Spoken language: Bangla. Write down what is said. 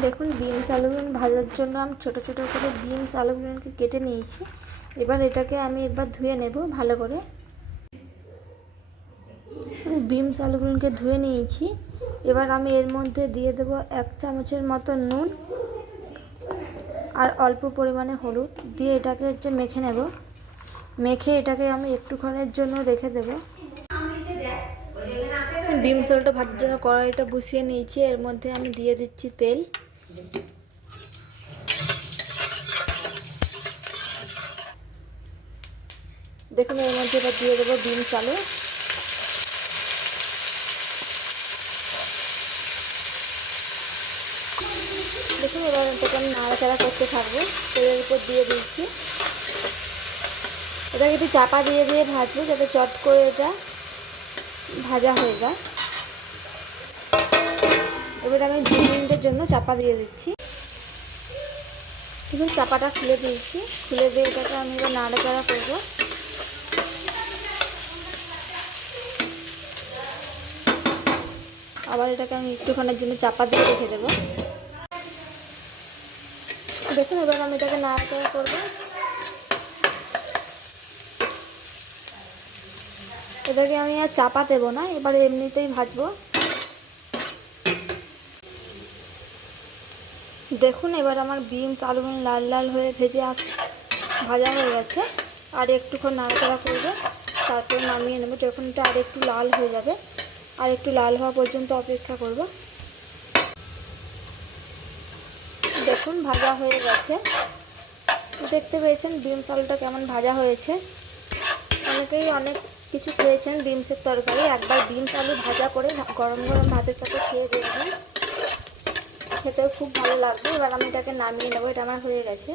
দেখুন বিনস আলুগুলো ভাজার জন্য আমি ছোট ছোট করে বিনস আলুগুলোকে কেটে নিয়েছি। এবার এটাকে আমি একবার ধুয়ে নেব ভালো করে। বিনস আলুগুলোকে ধুয়ে নিয়েছি। এবার আমি এর মধ্যে দিয়ে দেব 1 চামচের মতো নুন আর অল্প পরিমাণে হলুদ দিয়ে এটাকে মেখে নেব। মেখে এটাকে আমি একটুক্ষণের জন্য রেখে দেব। বিনস আলুটা ভাজার জন্য কড়াইটা বসিয়ে নিয়েছি। এর মধ্যে আমি দিয়ে দিচ্ছি তেল। দেখুন এর মধ্যে এবার দিয়ে দেবো বিনস আলু। দেখুন এবার এটাকে আমি নাড়াচাড়া করতে থাকবো। তেলের উপর দিয়ে দিচ্ছি। এটাকে একটু চাপা দিয়ে দিয়ে ভাজবো যাতে চট করে এটা ভাজা হয়ে যায়। এবার আমি 2 মিনিটের জন্য চাপা দিয়ে দিচ্ছি। দেখুন চাপাটা খুলে দিয়েছি। খুলে দিয়ে এটাকে আমি এবার নাড়াচাড়া করবো। আবার এটাকে আমি একটুখানির জন্য চাপা দিয়ে রেখে দেবো। দেখুন এবার আমি এটাকে নাড়াচাড়া করবো। এটাকে আমি আর চাপা দেবো না, এবার এমনিতেই ভাজবো। দেখুন এবার আমার বিনস আলুগুলো লাল লাল হয়ে ভাজা হয়ে গেছে। আর একটুক্ষণ নাড়াচাড়া করবো, তারপর নামিয়ে নেবো। যখন এটা আর একটু লাল হয়ে যাবে, আর একটু লাল হওয়া পর্যন্ত অপেক্ষা করব। দেখুন ভাজা হয়ে গেছে। দেখতে পেয়েছেন বিনস আলুটা কেমন ভাজা হয়েছে। অনেকেই অনেক কিছু খেয়েছেন বিনসের তরকারি। একবার বিনস আলু ভাজা করে গরম গরম ভাতের সাথে খেয়ে দেখবেন, খেতেও খুব ভালো লাগবে। এবার আমি এটাকে নামিয়ে নেবো। এটা আমার হয়ে গেছে।